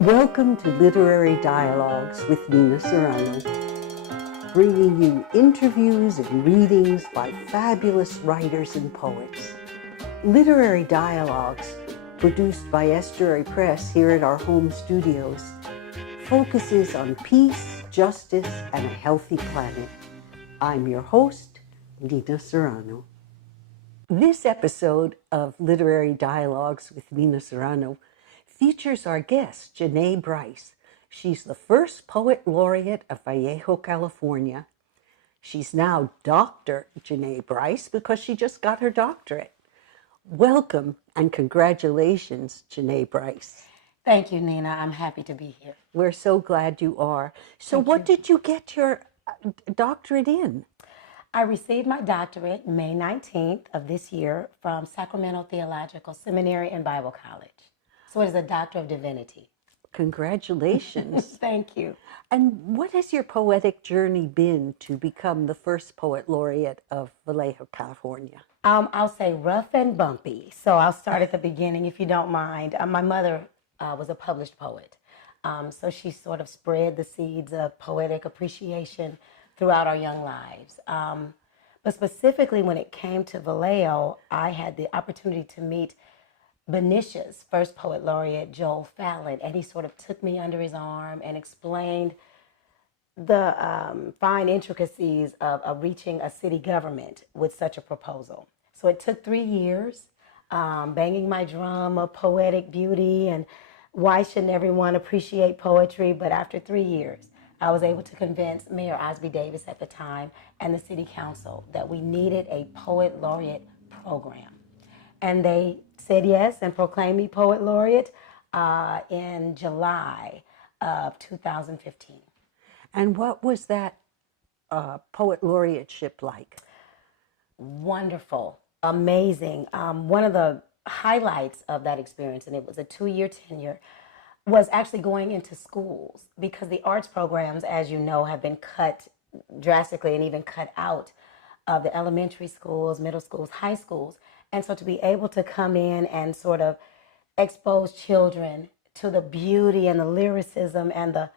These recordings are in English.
Welcome to Literary Dialogs with Nina Serrano, bringing you interviews and readings by fabulous writers and poets. Literary Dialogues, produced by Estuary Press here at our home studios, focuses on peace, justice, and a healthy planet. I'm your host, Nina Serrano. This episode of Literary Dialogues with Nina Serrano features our guest, Genea Brice. She's the first Poet Laureate of Vallejo, California. She's now Dr. Genea Brice because she just got her doctorate. Welcome and congratulations, Genea Brice. Thank you, Nina. I'm happy to be here. We're so glad you are. So what did you get your doctorate in? I received my doctorate May 19th of this year from Sacramento Theological Seminary and Bible College. So it is a Doctor of Divinity. Congratulations. Thank you. And what has your poetic journey been to become the first Poet Laureate of Vallejo, California? I'll say rough and bumpy. So I'll start at the beginning, if you don't mind. My mother was a published poet. So she sort of spread the seeds of poetic appreciation throughout our young lives. But specifically when it came to Vallejo, I had the opportunity to meet Benicia's first Poet Laureate, Joel Fallon, and he sort of took me under his arm and explained the fine intricacies of reaching a city government with such a proposal. So it took 3 years, banging my drum of poetic beauty and why shouldn't everyone appreciate poetry, but after 3 years, I was able to convince Mayor Osby Davis at the time and the city council that we needed a Poet Laureate program. And they said yes and proclaimed me Poet Laureate in July of 2015. And what was that Poet Laureateship like? Wonderful, amazing. One of the highlights of that experience, and it was a 2-year tenure, was actually going into schools because the arts programs, as you know, have been cut drastically and even cut out of the elementary schools, middle schools, high schools. And so to be able to come in and sort of expose children to the beauty and the lyricism and the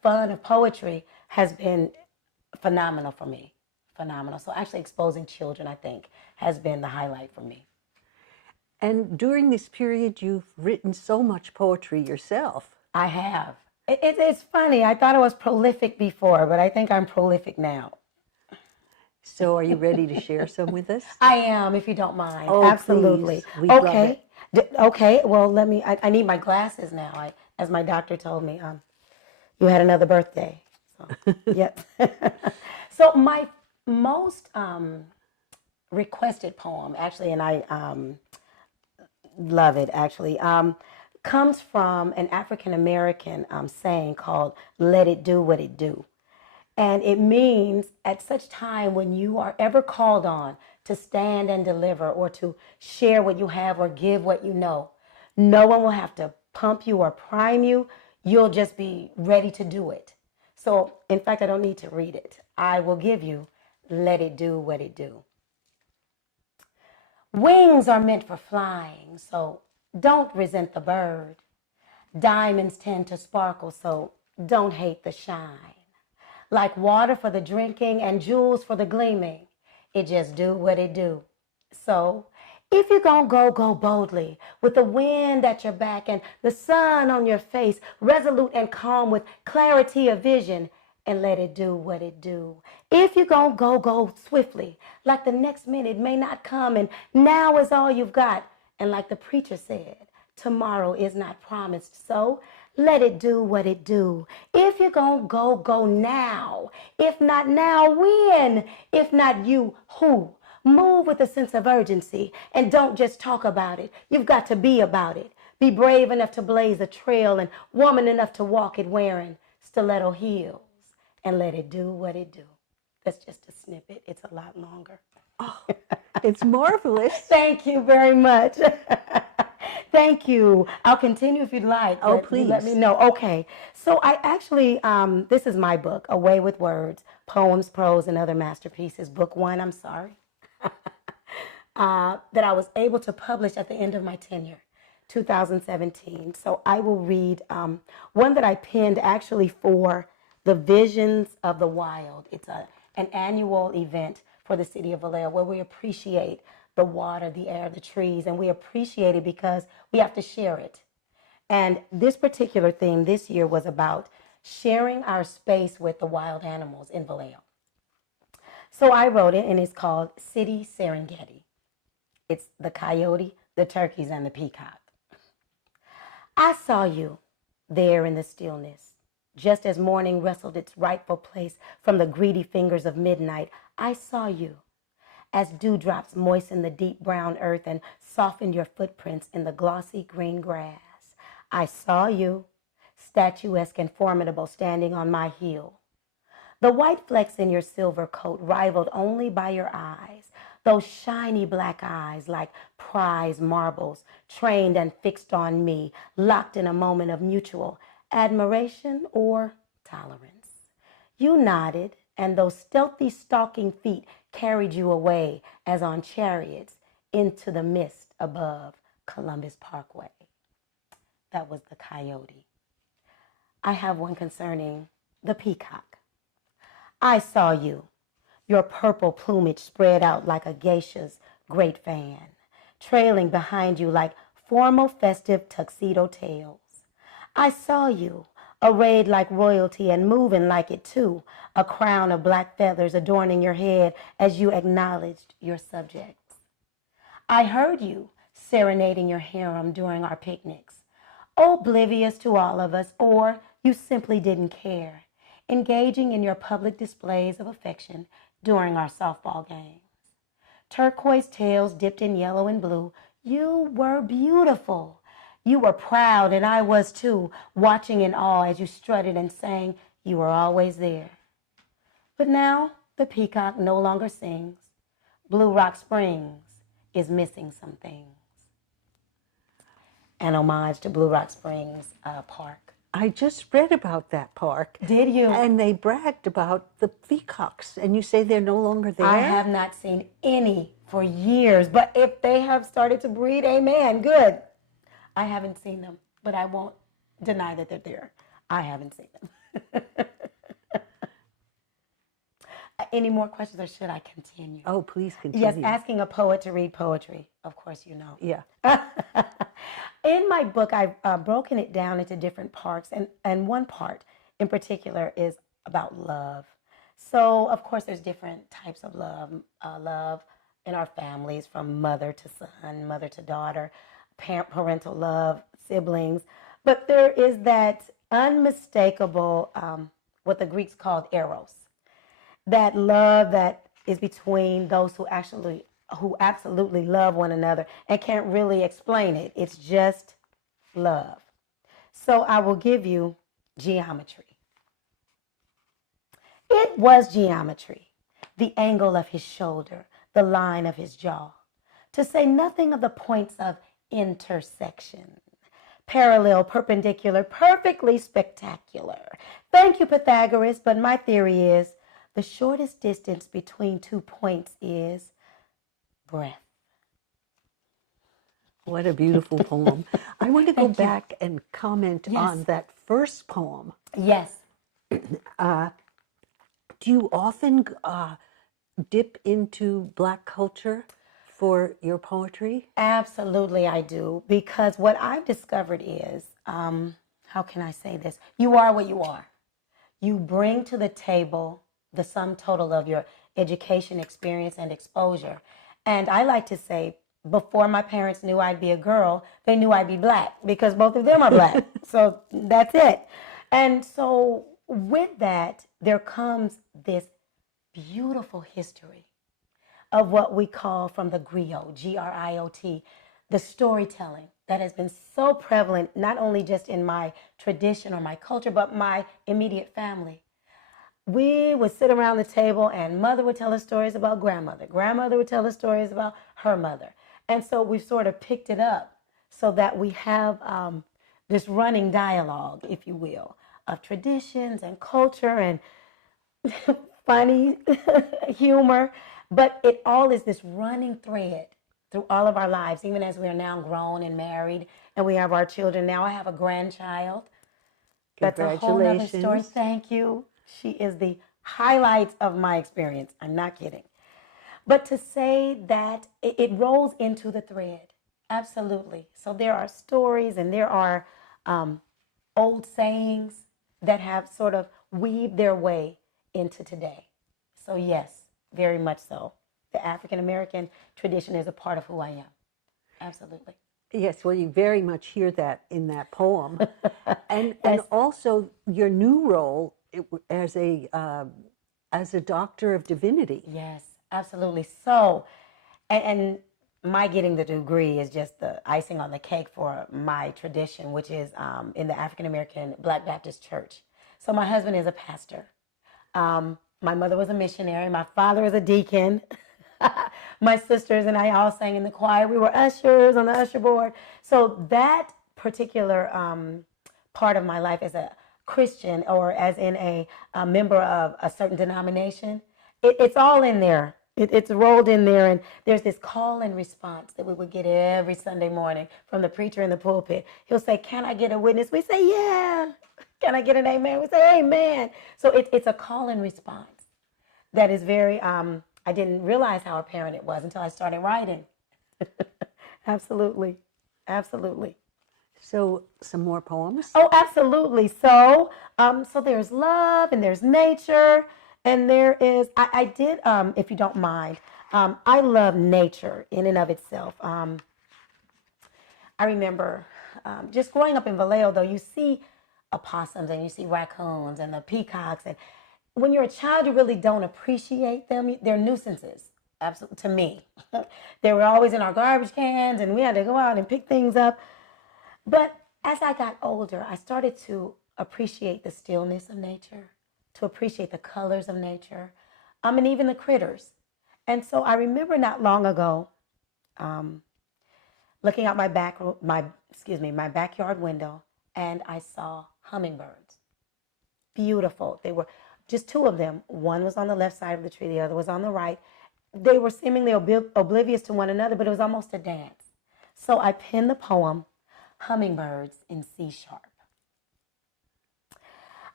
fun of poetry has been phenomenal for me, phenomenal. So actually exposing children, I think, has been the highlight for me. And during this period, you've written so much poetry yourself. I have. It's funny. I thought I was prolific before, but I think I'm prolific now. So are you ready to share some with us? I am, if you don't mind. Oh, absolutely. Please. Okay. Okay. Well, I need my glasses now. As my doctor told me, you had another birthday. So, yep. So my most requested poem, actually, and I love it, actually, comes from an African-American saying called, "Let it do what it do." And it means at such time when you are ever called on to stand and deliver or to share what you have or give what you know, no one will have to pump you or prime you. You'll just be ready to do it. So, in fact, I don't need to read it. I will give you, let it do what it do. Wings are meant for flying, so don't resent the bird. Diamonds tend to sparkle, so don't hate the shine. Like water for the drinking and jewels for the gleaming, it just do what it do. So if you're gonna go boldly with the wind at your back and the sun on your face, resolute and calm with clarity of vision, and let it do what it do. If you're gonna go swiftly, like the next minute may not come and now is all you've got, and like the preacher said, tomorrow is not promised, so let it do what it do. If you're gonna go now. If not now, when? If not you, who? Move with a sense of urgency and don't just talk about it. You've got to be about it. Be brave enough to blaze a trail and woman enough to walk it wearing stiletto heels and let it do what it do. That's just a snippet. It's a lot longer. Oh, it's marvelous. Thank you very much. Thank you. I'll continue if you'd like. Oh, please. Let me know. Okay. So I actually, this is my book, A Way with Words, Poems, Prose, and Other Masterpieces, book 1, I'm sorry, that I was able to publish at the end of my tenure. 2017. So I will read one that I penned actually for the Visions of the Wild. It's an annual event for the city of Vallejo where we appreciate the water, the air, the trees, and we appreciate it because we have to share it. And this particular theme this year was about sharing our space with the wild animals in Vallejo. So I wrote it, and it's called City Serengeti. It's the coyote, the turkeys, and the peacock. I saw you there in the stillness. Just as morning wrestled its rightful place from the greedy fingers of midnight, I saw you. As dewdrops moistened the deep brown earth and softened your footprints in the glossy green grass, I saw you, statuesque and formidable, standing on my heel. The white flecks in your silver coat rivaled only by your eyes, those shiny black eyes like prize marbles, trained and fixed on me, locked in a moment of mutual admiration or tolerance. You nodded, and those stealthy stalking feet carried you away as on chariots into the mist above Columbus Parkway. That was the coyote. I have one concerning the peacock. I saw you, your purple plumage spread out like a geisha's great fan, trailing behind you like formal festive tuxedo tails. I saw you, arrayed like royalty and moving like it too, a crown of black feathers adorning your head as you acknowledged your subjects. I heard you serenading your harem during our picnics, oblivious to all of us, or you simply didn't care, engaging in your public displays of affection during our softball games. Turquoise tails dipped in yellow and blue, you were beautiful. You were proud, and I was too, watching in awe as you strutted and sang, you were always there. But now the peacock no longer sings. Blue Rock Springs is missing some things. An homage to Blue Rock Springs Park. I just read about that park. Did you? And they bragged about the peacocks, and you say they're no longer there? I have not seen any for years, but if they have started to breed, amen, good. I haven't seen them, but I won't deny that they're there. I haven't seen them. Any more questions, or should I continue? Oh, please continue. Yes, asking a poet to read poetry. Of course, you know. Yeah. In my book, I've broken it down into different parts, and one part in particular is about love. So, of course, there's different types of love. Love in our families, from mother to son, mother to daughter, parental love, siblings. But there is that unmistakable, what the Greeks called eros, that love that is between those who absolutely love one another and can't really explain it. It's just love. So I will give you geometry. It was geometry, the angle of his shoulder, the line of his jaw, to say nothing of the points of intersection. Parallel, perpendicular, perfectly spectacular. Thank you, Pythagoras, but my theory is the shortest distance between 2 points is breath. What a beautiful poem. I want to go back and comment on that first poem. Yes. Do you often dip into Black culture for your poetry? Absolutely, I do. Because what I've discovered is, how can I say this? You are what you are. You bring to the table the sum total of your education, experience, and exposure. And I like to say, before my parents knew I'd be a girl, they knew I'd be Black, because both of them are Black. So that's it. And so with that, there comes this beautiful history of what we call from the griot, G-R-I-O-T, the storytelling that has been so prevalent, not only just in my tradition or my culture, but my immediate family. We would sit around the table and mother would tell us stories about grandmother. Grandmother would tell us stories about her mother. And so we've sort of picked it up so that we have this running dialogue, if you will, of traditions and culture and funny humor. But it all is this running thread through all of our lives, even as we are now grown and married and we have our children. Now I have a grandchild. That's a whole nother story. Thank you. She is the highlights of my experience. I'm not kidding. But to say that it rolls into the thread, absolutely. So there are stories and there are old sayings that have sort of weaved their way into today. So yes, very much so. The African American tradition is a part of who I am. Absolutely. Yes, well, you very much hear that in that poem. And also your new role as a Doctor of Divinity. Yes, absolutely. So, and my getting the degree is just the icing on the cake for my tradition, which is in the African American Black Baptist Church. So my husband is a pastor. My mother was a missionary. My father is a deacon. My sisters and I all sang in the choir. We were ushers on the usher board. So that particular part of my life as a Christian, or as in a member of a certain denomination, it's all in there. It's rolled in there, and there's this call and response that we would get every Sunday morning from the preacher in the pulpit. He'll say, "Can I get a witness?" We say, "Yeah." "Can I get an amen?" We say, "Amen." So it's a call and response that is very, I didn't realize how apparent it was until I started writing. Absolutely. Absolutely. So some more poems? Oh, absolutely. So there's love and there's nature and there is, I did, if you don't mind, I love nature in and of itself. I remember just growing up in Vallejo, though, you see opossums and you see raccoons and the peacocks, and when you're a child, you really don't appreciate them. They're nuisances, absolutely, to me. They were always in our garbage cans, and we had to go out and pick things up. But as I got older, I started to appreciate the stillness of nature, to appreciate the colors of nature, and even the critters. And so I remember not long ago, looking out my backyard window, and I saw hummingbirds. Beautiful. They were just two of them. One was on the left side of the tree, the other was on the right. They were seemingly oblivious to one another, but it was almost a dance. So I penned the poem, Hummingbirds in C sharp.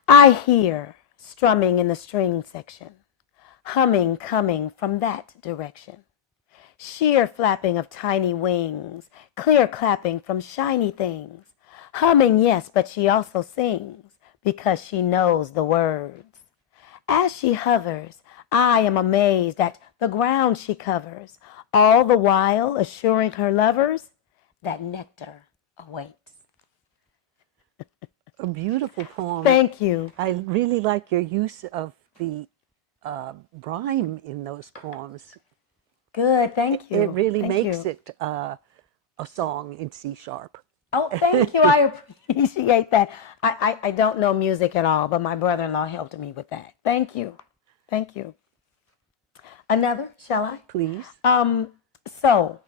I hear strumming in the string section, humming coming from that direction. Sheer flapping of tiny wings, clear clapping from shiny things. Humming, yes, but she also sings because she knows the words. As she hovers, I am amazed at the ground she covers, all the while assuring her lovers that nectar awaits. A beautiful poem. Thank you. I really like your use of the rhyme in those poems. Good, thank you. It really makes it a song in C sharp. Oh, thank you. I appreciate that. I don't know music at all, but my brother-in-law helped me with that. Thank you. Thank you. Another, shall I? Please. So,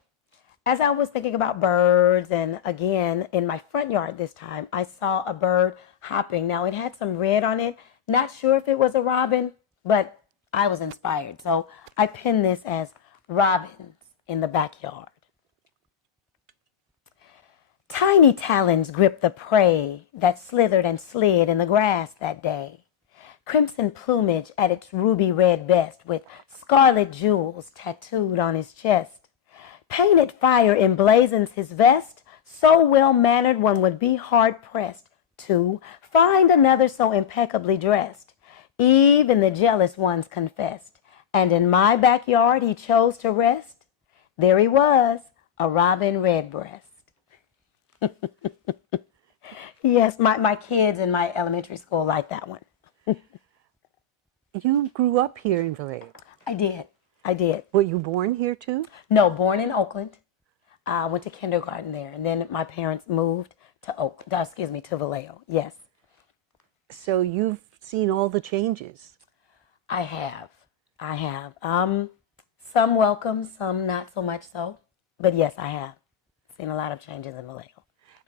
as I was thinking about birds, and again, in my front yard this time, I saw a bird hopping. Now, it had some red on it. Not sure if it was a robin, but I was inspired. So, I penned this as Robins in the Backyard. Tiny talons gripped the prey that slithered and slid in the grass that day. Crimson plumage at its ruby red best, with scarlet jewels tattooed on his chest. Painted fire emblazons his vest, so well-mannered one would be hard-pressed to find another so impeccably dressed. Even the jealous ones confessed, and in my backyard he chose to rest. There he was, a robin redbreast. Yes, my kids in my elementary school like that one. You grew up here in Vallejo. I did. Were you born here too? No, born in Oakland. I went to kindergarten there, and then my parents moved to to Vallejo. Yes. So you've seen all the changes. I have. Some welcome, some not so much so. But yes, I have seen a lot of changes in Vallejo.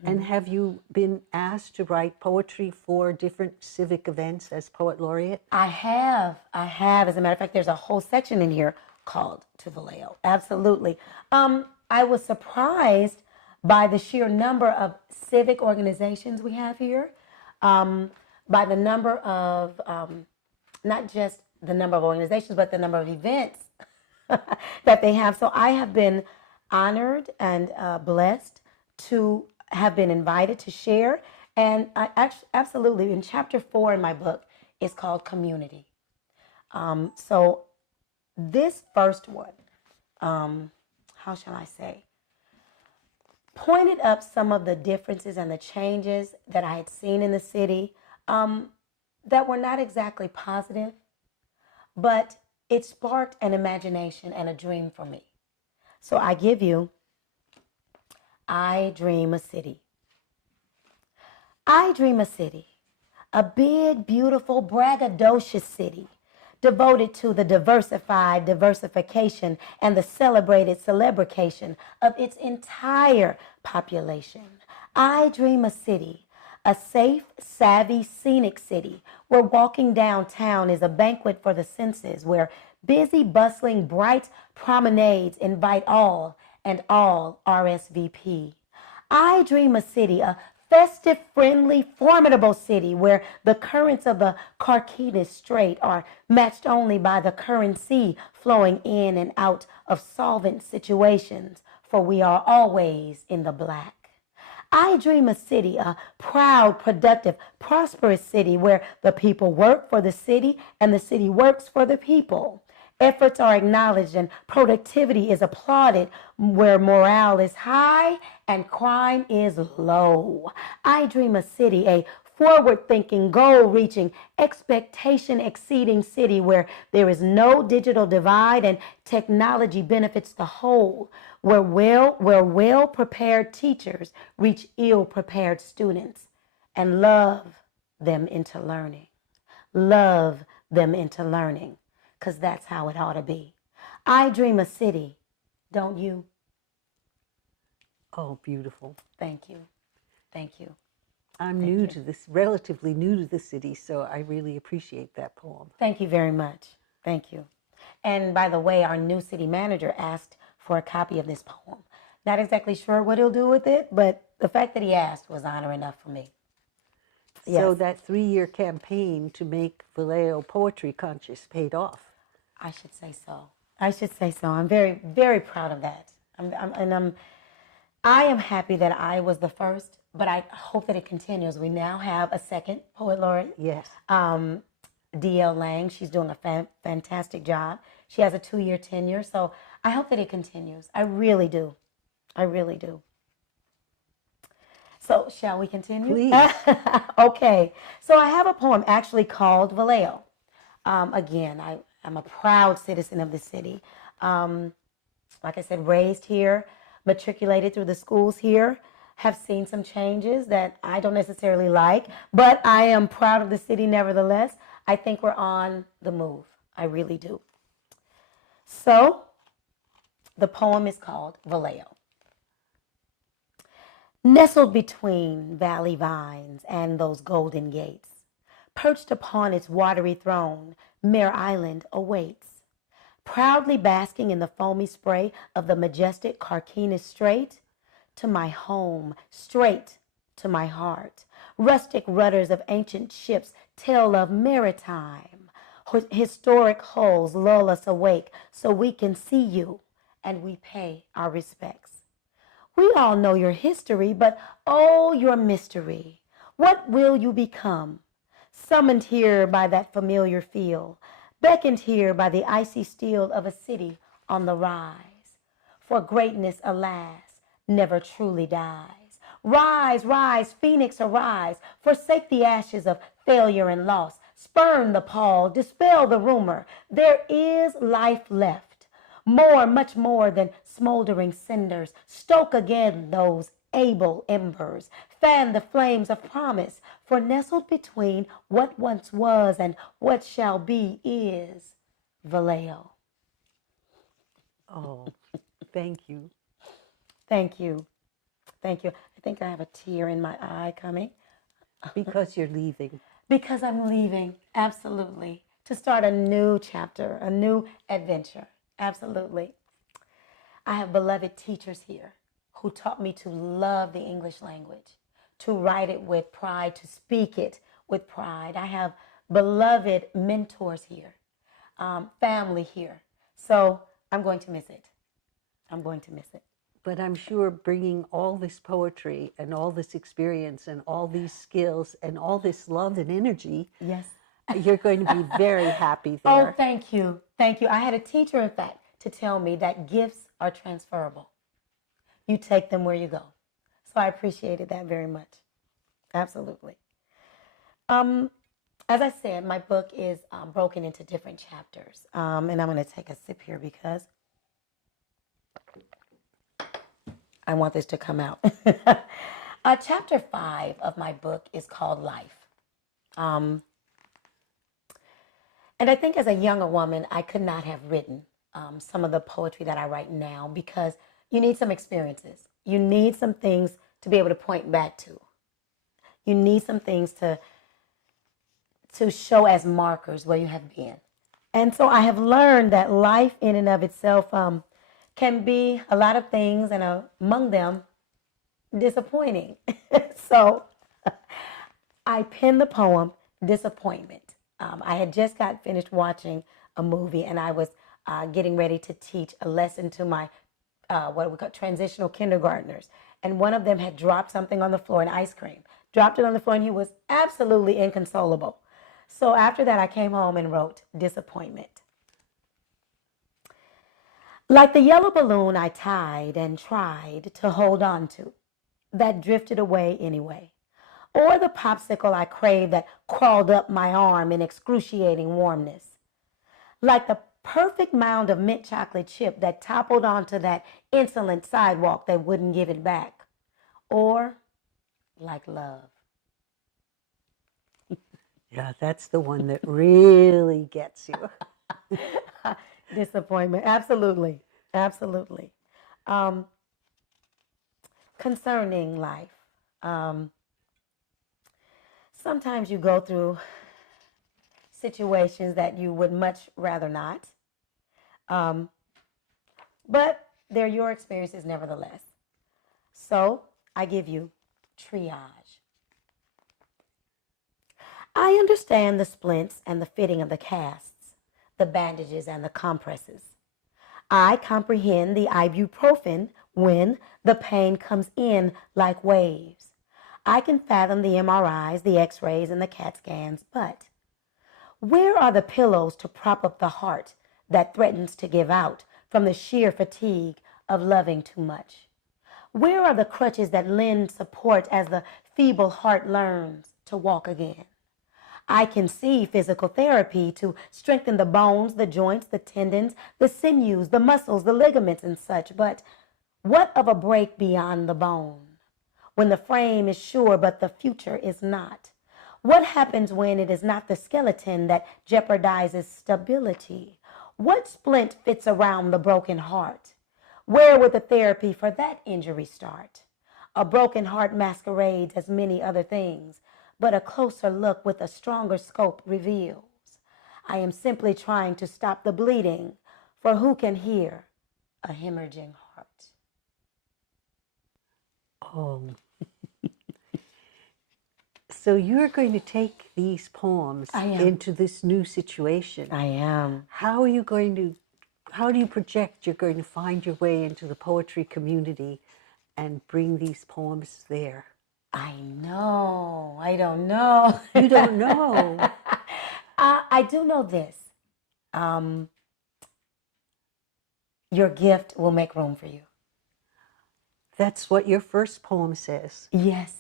And have you been asked to write poetry for different civic events as Poet Laureate? I have. As a matter of fact, there's a whole section in here called To Vallejo. Absolutely. I I was surprised by the sheer number of civic organizations we have here, by the number of, not just the number of organizations, but the number of events that they have. So I have been honored and blessed to have been invited to share. And I absolutely, in chapter 4 in my book, is called Community. So this first one, how shall I say, pointed up some of the differences and the changes that I had seen in the city that were not exactly positive, but it sparked an imagination and a dream for me. So I give you, I dream a city. I dream a city, a big, beautiful, braggadocious city, devoted to the diversified diversification and the celebrated celebration of its entire population. I dream a city, a safe, savvy, scenic city where walking downtown is a banquet for the senses, where busy, bustling, bright promenades invite all and all RSVP. I dream a city, a festive, friendly, formidable city where the currents of the Carquinez Strait are matched only by the currency flowing in and out of solvent situations, for we are always in the black. I dream a city, a proud, productive, prosperous city where the people work for the city and the city works for the people. Efforts are acknowledged and productivity is applauded, where morale is high and crime is low. I dream a city, a forward-thinking, goal-reaching, expectation-exceeding city where there is no digital divide and technology benefits the whole, where well-prepared teachers reach ill-prepared students and love them into learning. Love them into learning, because that's how it ought to be. I dream a city, don't you? Oh, beautiful. Thank you. Thank you. I'm new to this, relatively new to the city, so I really appreciate that poem. Thank you very much. Thank you. And by the way, our new city manager asked for a copy of this poem. Not exactly sure what he'll do with it, but the fact that he asked was honor enough for me. So Yes. that 3-year campaign to make Vallejo poetry conscious paid off. I should say so. I should say so. I'm very, very proud of that. I am happy that I was the first, but I hope that it continues. We now have a second poet laureate. Yes. D.L. Lang. She's doing a fantastic job. She has a 2-year tenure, so I hope that it continues. I really do. I really do. So shall we continue? Please. Okay. So I have a poem actually called Vallejo. Again, I'm a proud citizen of the city. Like I said, raised here, matriculated through the schools here, have seen some changes that I don't necessarily like, but I am proud of the city nevertheless. I think we're on the move. I really do. So the poem is called Vallejo. Nestled between valley vines and those golden gates, perched upon its watery throne, Mare Island awaits. Proudly basking in the foamy spray of the majestic Carquinez Strait, to my home, straight to my heart. Rustic rudders of ancient ships tell of maritime. Historic hulls lull us awake so we can see you and we pay our respects. We all know your history, but oh, your mystery. What will you become? Summoned here by that familiar feel, beckoned here by the icy steel of a city on the rise. For greatness, alas, never truly dies. Rise, rise, Phoenix, arise. Forsake the ashes of failure and loss. Spurn the pall, dispel the rumor. There is life left. More, much more than smoldering cinders. Stoke again those able embers. Fan the flames of promise. For nestled between what once was and what shall be is Vallejo. Oh, thank you. Thank you. Thank you. I think I have a tear in my eye coming. Because you're leaving. Because I'm leaving, absolutely. To start a new chapter, a new adventure, absolutely. I have beloved teachers here who taught me to love the English language, to write it with pride, to speak it with pride. I have beloved mentors here, family here. So I'm going to miss it. I'm going to miss it. But I'm sure bringing all this poetry and all this experience and all these skills and all this love and energy, Yes. you're going to be very happy Oh, there. thank you. Thank you. I had a teacher, in fact, to tell me that gifts are transferable. You take them where you go. So I appreciated that very much. Absolutely. As I said, my book is broken into different chapters. And I'm going to take a sip here because I want this to come out. Chapter 5 of my book is called Life. And I think as a younger woman, I could not have written some of the poetry that I write now because you need some experiences. You need some things to be able to point back to. You need some things to show as markers where you have been. And so I have learned that life in and of itself can be a lot of things, and among them, disappointing. So I penned the poem, Disappointment. I had just got finished watching a movie, and I was getting ready to teach a lesson to my, what we call transitional kindergartners. And one of them had dropped something on the floor, an ice cream. Dropped it on the floor, and he was absolutely inconsolable. So after that, I came home and wrote Disappointment. Like the yellow balloon I tied and tried to hold on to, that drifted away anyway. Or the popsicle I craved that crawled up my arm in excruciating warmness. Like the perfect mound of mint chocolate chip that toppled onto that insolent sidewalk that wouldn't give it back. Or like love. Yeah, that's the one that really gets you. Disappointment. Absolutely. Absolutely. Concerning life. Sometimes you go through situations that you would much rather not. But they're your experiences nevertheless. So I give you triage. I understand the splints and the fitting of the casts, the bandages and the compresses. I comprehend the ibuprofen when the pain comes in like waves. I can fathom the MRIs, the X-rays, and the CAT scans, but where are the pillows to prop up the heart that threatens to give out from the sheer fatigue of loving too much? Where are the crutches that lend support as the feeble heart learns to walk again? I can see physical therapy to strengthen the bones, the joints, the tendons, the sinews, the muscles, the ligaments, and such, but what of a break beyond the bone? When the frame is sure but the future is not? What happens when it is not the skeleton that jeopardizes stability? What splint fits around the broken heart? Where would the therapy for that injury start? A broken heart masquerades as many other things, but a closer look with a stronger scope reveals. I am simply trying to stop the bleeding, for who can hear a hemorrhaging heart? Oh. So you're going to take these poems into this new situation. I am. How do you project you're going to find your way into the poetry community and bring these poems there? I know. I don't know. You don't know. I do know this. Your gift will make room for you. That's what your first poem says. Yes.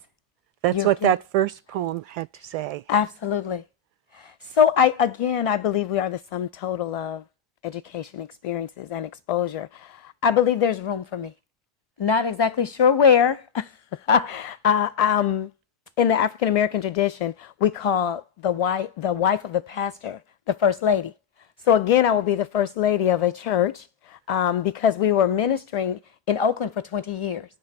That's what that first poem had to say. Absolutely. So I believe we are the sum total of education, experiences, and exposure. I believe there's room for me. Not exactly sure where. In the African American tradition, we call the wife of the pastor the first lady. So again, I will be the first lady of a church because we were ministering in Oakland for 20 years.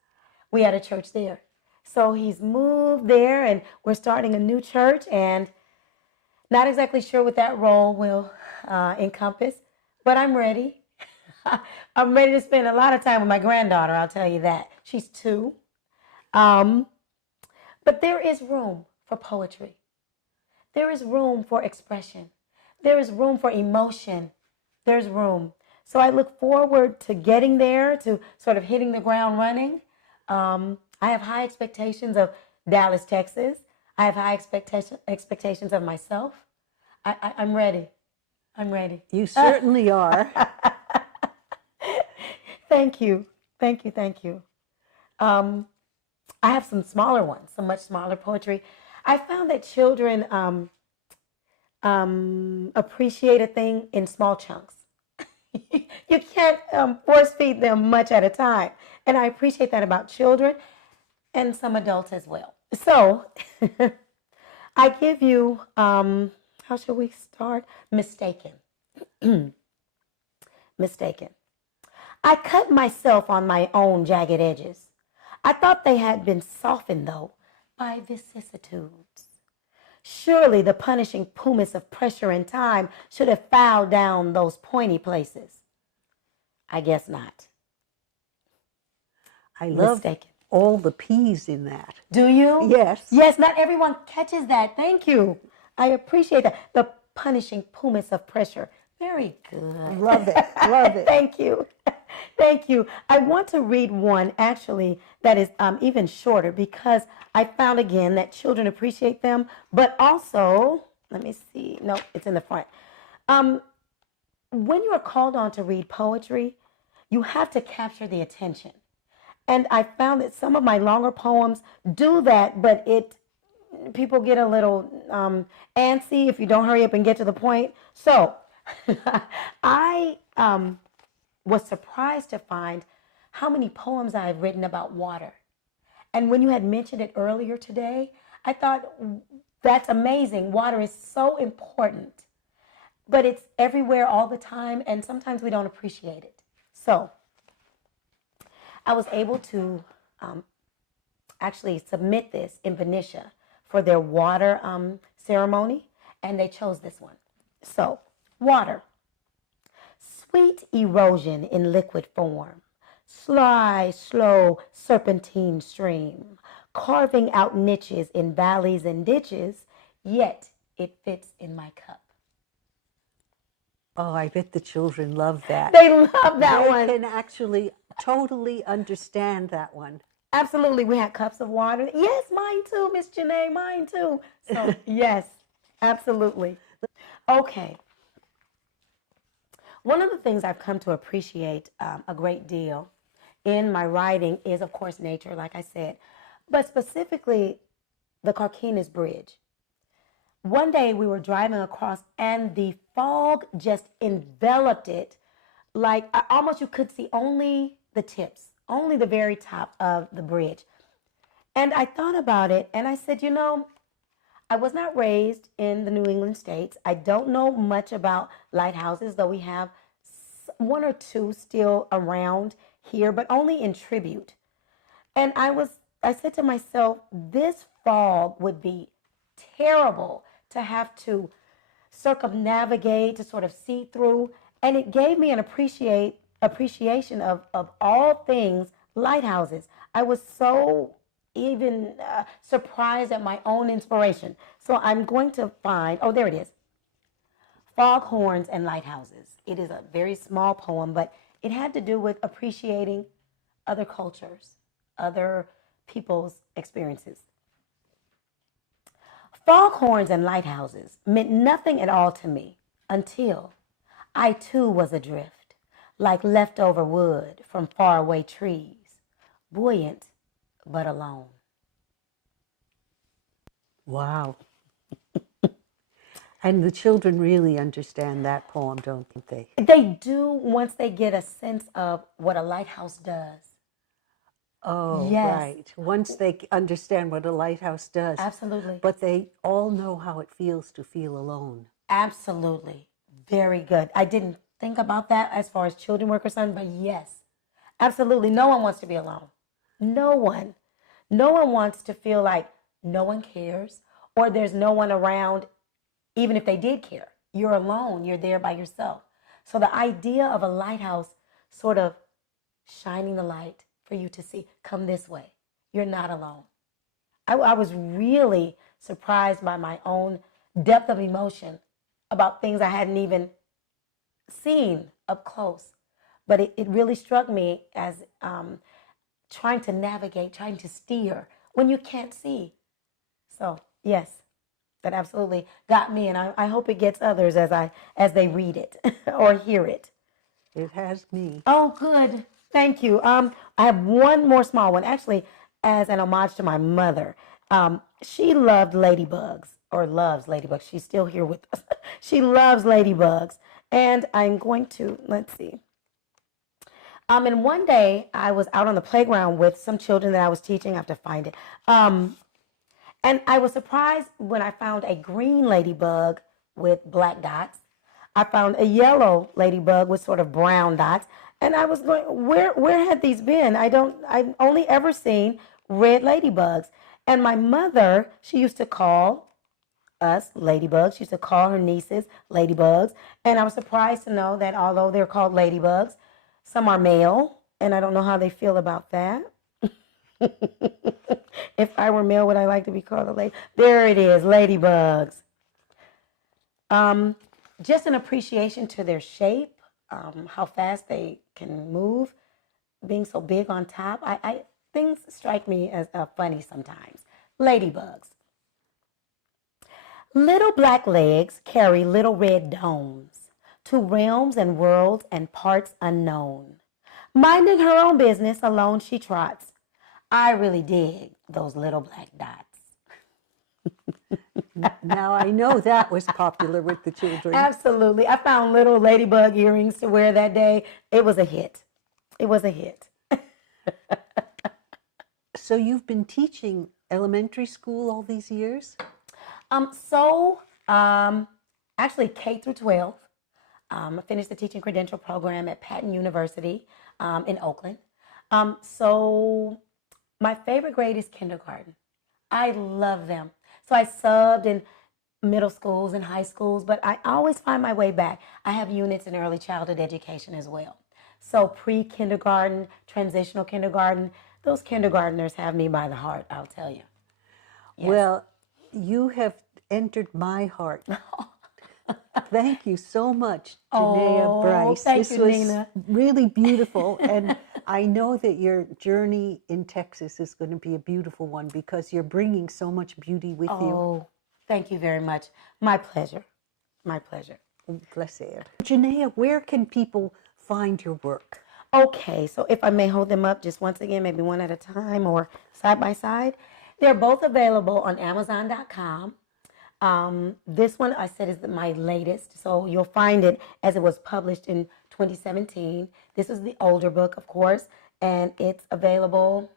We had a church there. So he's moved there, and we're starting a new church, and not exactly sure what that role will encompass, but I'm ready. I'm ready to spend a lot of time with my granddaughter, I'll tell you that. She's 2. But there is room for poetry. There is room for expression. There is room for emotion. There's room. So I look forward to getting there, to sort of hitting the ground running. I have high expectations of Dallas, Texas. I have high expectations of myself. I'm ready. I'm ready. You certainly are. Thank you. Thank you. Thank you. I have some smaller ones, some much smaller poetry. I found that children appreciate a thing in small chunks. You can't force feed them much at a time. And I appreciate that about children and some adults as well. So I give you, how should we start? Mistaken. Mistaken. I cut myself on my own jagged edges. I thought they had been softened, though, by vicissitudes. Surely the punishing pumice of pressure and time should have filed down those pointy places. I guess not. I love Mistaken. all the P's in that. Do you? Yes. Yes, not everyone catches that. Thank you. I appreciate that. The punishing pumice of pressure. Very good. Love it. Love it. Thank you. Thank you. I want to read one actually that is even shorter because I found again that children appreciate them, but also, let me see. No, it's in the front. When you are called on to read poetry, you have to capture the attention. And I found that some of my longer poems do that, but people get a little antsy if you don't hurry up and get to the point. So I was surprised to find how many poems I have written about water. And when you had mentioned it earlier today, I thought that's amazing. Water is so important, but it's everywhere all the time, and sometimes we don't appreciate it. So I was able to actually submit this in Benicia for their water ceremony, and they chose this one. So, water. Sweet erosion in liquid form, sly, slow serpentine stream, carving out niches in valleys and ditches, yet it fits in my cup. Oh, I bet the children love that. They love that one. They can actually totally understand that one. Absolutely. We had cups of water. Yes, mine too, Miss Genea, mine too. So, yes, absolutely. Okay. One of the things I've come to appreciate a great deal in my writing is, of course, nature, like I said, but specifically the Carquinez Bridge. One day we were driving across and the fog just enveloped it, like almost you could see only the tips, only the very top of the bridge. And I thought about it and I said, I was not raised in the New England states. I don't know much about lighthouses, though we have 1 or 2 still around here, but only in tribute. And I said to myself, this fog would be terrible to have to circumnavigate, to sort of see through. And it gave me an appreciation of all things lighthouses. I was so even surprised at my own inspiration. So I'm going to find, oh, there it is. Foghorns and Lighthouses. It is a very small poem, but it had to do with appreciating other cultures, other people's experiences. Foghorns and lighthouses meant nothing at all to me until I too was adrift, like leftover wood from faraway trees, buoyant but alone. Wow. And the children really understand that poem, don't they? They do once they get a sense of what a lighthouse does. Oh, yes. Right. Once they understand what a lighthouse does. Absolutely. But they all know how it feels to feel alone. Absolutely. Very good. I didn't think about that as far as children were concerned, but yes, absolutely. No one wants to be alone. No one. No one wants to feel like no one cares or there's no one around. Even if they did care, you're alone, you're there by yourself. So the idea of a lighthouse sort of shining the light for you to see, come this way. You're not alone. I was really surprised by my own depth of emotion about things I hadn't even seen up close. But it really struck me as trying to navigate, trying to steer when you can't see. So, yes, that absolutely got me, and I hope it gets others as they read it or hear it. It has me. Oh, good. Thank you. I have one more small one, actually, as an homage to my mother. She loved ladybugs, or loves ladybugs. She's still here with us. She loves ladybugs. And I'm going to, let's see. And one day I was out on the playground with some children that I was teaching. I have to find it. And I was surprised when I found a green ladybug with black dots. I found a yellow ladybug with sort of brown dots. And I was going, where had these been? I've only ever seen red ladybugs. And my mother, she used to call us ladybugs. She used to call her nieces ladybugs. And I was surprised to know that although they're called ladybugs, some are male. And I don't know how they feel about that. If I were male, would I like to be called a lady? There it is, ladybugs. Just an appreciation to their shape, how fast they can move, being so big on top. Things strike me as funny sometimes. Ladybugs. Little black legs carry little red domes to realms and worlds and parts unknown. Minding her own business, alone she trots. I really dig those little black dots. Now I know that was popular with the children. Absolutely. I found little ladybug earrings to wear that day. It was a hit. It was a hit. So you've been teaching elementary school all these years? Actually K through 12. I finished the teaching credential program at Patton University in Oakland. So my favorite grade is kindergarten. I love them. So I subbed in middle schools and high schools, but I always find my way back. I have units in early childhood education as well. So pre-kindergarten, transitional kindergarten, those kindergartners have me by the heart, I'll tell you. Yes. Well, you have entered my heart. Thank you so much, Genea Brice. Thank this you, was Nina. really beautiful, and I know that your journey in Texas is going to be a beautiful one because you're bringing so much beauty with you. Oh, thank you very much. My pleasure. My pleasure. Un placer. Genea, where can people find your work? Okay, so if I may hold them up just once again, maybe one at a time or side by side. They're both available on Amazon.com. This one I said is my latest, so you'll find it as it was published in 2017. This is the older book, of course, and it's available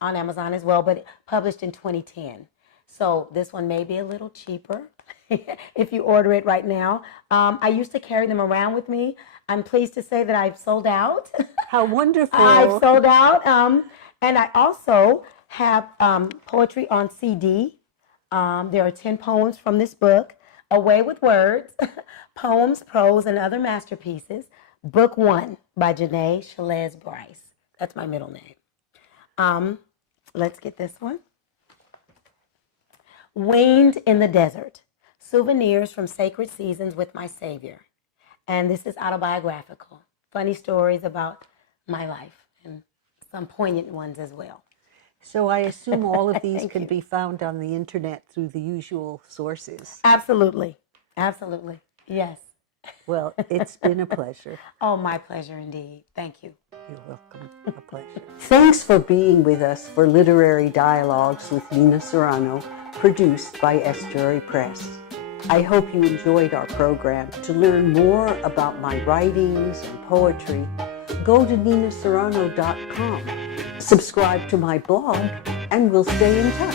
on Amazon as well, but published in 2010. So this one may be a little cheaper if you order it right now. I used to carry them around with me. I'm pleased to say that I've sold out. How wonderful. I've sold out. And I also have poetry on CD. There are 10 poems from this book, Away with Words, Poems, Prose, and Other Masterpieces, Book 1 by Genea Brice. That's my middle name. Let's get this one. Weaned in the Desert, Souvenirs from Sacred Seasons with My Savior. And this is autobiographical, funny stories about my life and some poignant ones as well. So I assume all of these can be found on the internet through the usual sources. Absolutely. Absolutely. Yes. Well, it's been a pleasure. Oh, my pleasure indeed. Thank you. You're welcome. A pleasure. Thanks for being with us for Literary Dialogues with Nina Serrano, produced by Estuary Press. I hope you enjoyed our program. To learn more about my writings and poetry, go to ninaserrano.com. Subscribe to my blog, and we'll stay in touch.